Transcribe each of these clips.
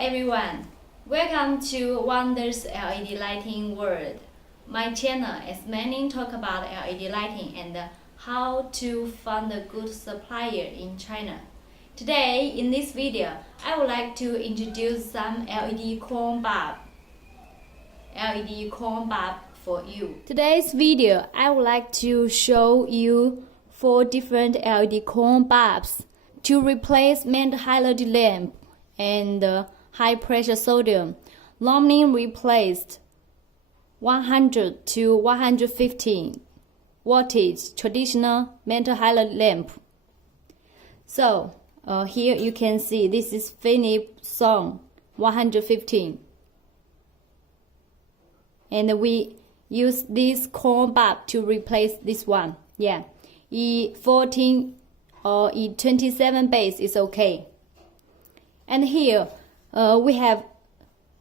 everyone, welcome to Wonders LED Lighting World. My channel is mainly talk about LED lighting and how to find a good supplier in China. Today in this video, I would like to introduce some LED cone bulb for you. Today's video, I would like to show you 4 different LED cone bulbs to replace main halogen lamp and high pressure sodium. Normally replaced 100 to 150 wattage traditional main halogen lamp. So here you can see this is Philips Song 115, and we use this cone bulb to replace this one. Yeah, E14 or E27 base is okay. And here we have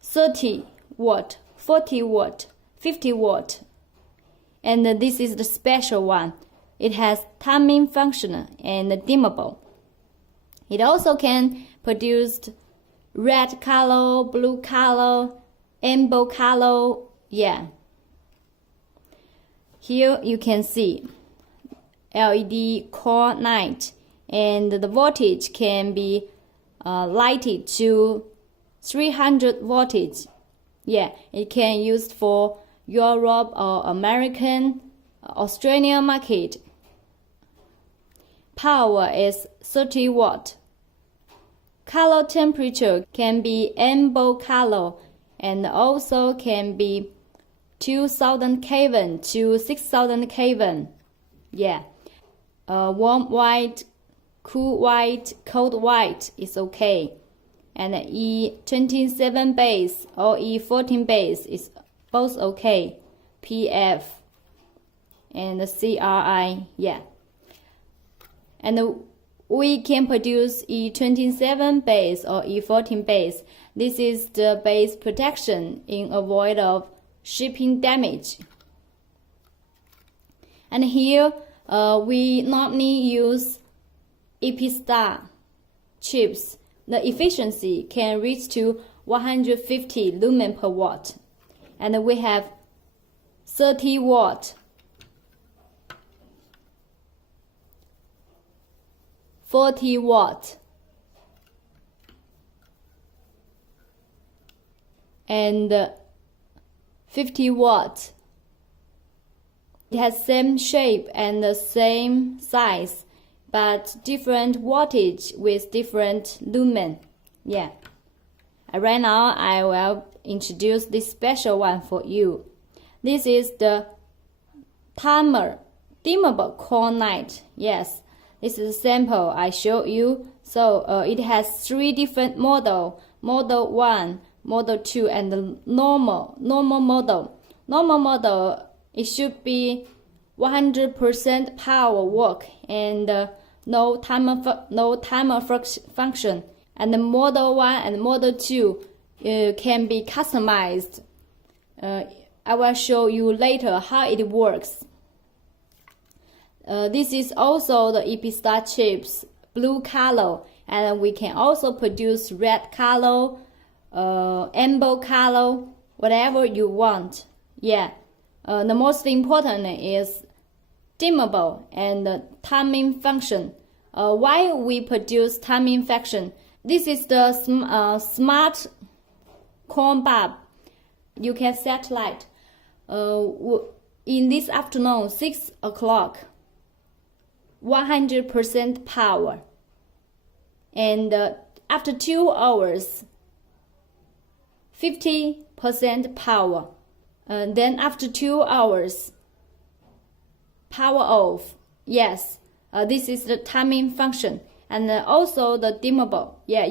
30 watt, 40 watt, 50 watt, and this is the special one. It has timing function and dimmable. It also can produce red color, blue color, amber color. Yeah. Here you can see LED core light, and the voltage can be lighted to 300 voltage. Yeah, it can used for Europe or American, Australian market. Power is 30 watt. Color temperature can be amber color and also can be 2000 Kelvin to 6000 Kelvin. Yeah, warm white, cool white, cold white is okay. And E27 base or E14 base is both okay. PF and CRI, yeah. And we can produce E27 base or E14 base. This is the base protection in avoid of shipping damage. And here we normally use HPS chips. The efficiency can reach to 150 lumen per watt. And we have 30 watt, 40 watt, and 50 watt. It has same shape and the same size, but different wattage with different lumen. Yeah. Right now I will introduce this special one for you. This is the timer dimmable cone light. Yes, this is a sample I showed you. So it has 3 different model. Model 1, Model 2, and the normal model. Normal model, it should be 100% power work and no timer function. And the Model 1 and Model 2 can be customized. I will show you later how it works. This is also the HPS chips, blue color, and we can also produce red color, amber color, whatever you want. Yeah, the most important is dimmable and timing function. Why we produce timing function? This is the smart cone bulb. You can set light. In this afternoon, 6 o'clock, 100% power. And after 2 hours, 50% power. Then after 2 hours, power off. Yes, this is the timing function. And also the dimmable. Yeah,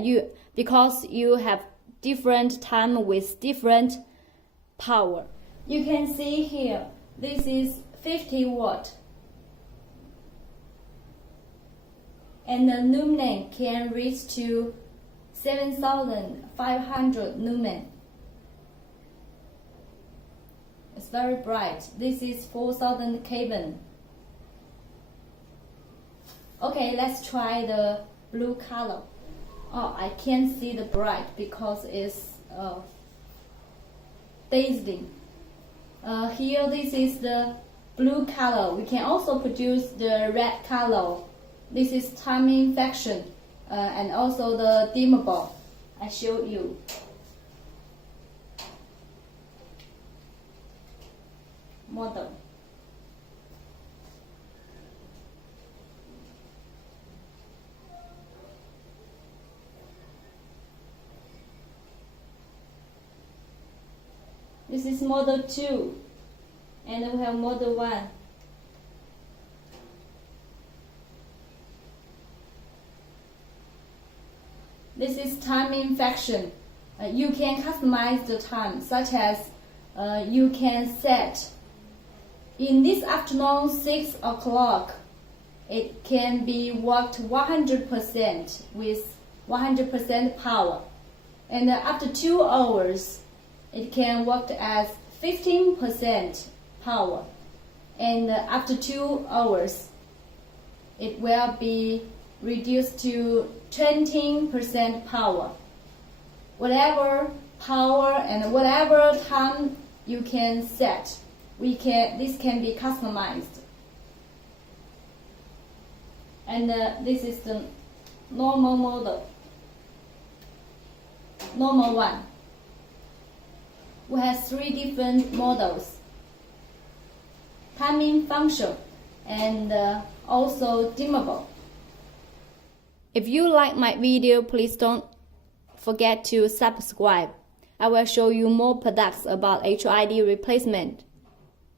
because you have different time with different power. You can see here, this is 50 watt. And the lumen can reach to 7500 lumen. It's very bright. This is 4000 Kelvin. Okay, let's try the blue color. Oh, I can't see the bright because it's dazzling. Here, this is the blue color. We can also produce the red color. This is timing function and also the dimmable I showed you. Model. This is model 2, and we have model 1. This is timing function. You can customize the time, such as you can set in this afternoon 6 o'clock. It can be worked 100% with 100% power, and after 2 hours, it can work as 15% power, and after 2 hours, it will be reduced to 20% power. Whatever power and whatever time you can set, this can be customized. And this is the normal model, normal one. We have 3 different models: timing function and also dimmable. If you like my video, please don't forget to subscribe. I will show you more products about HID replacement.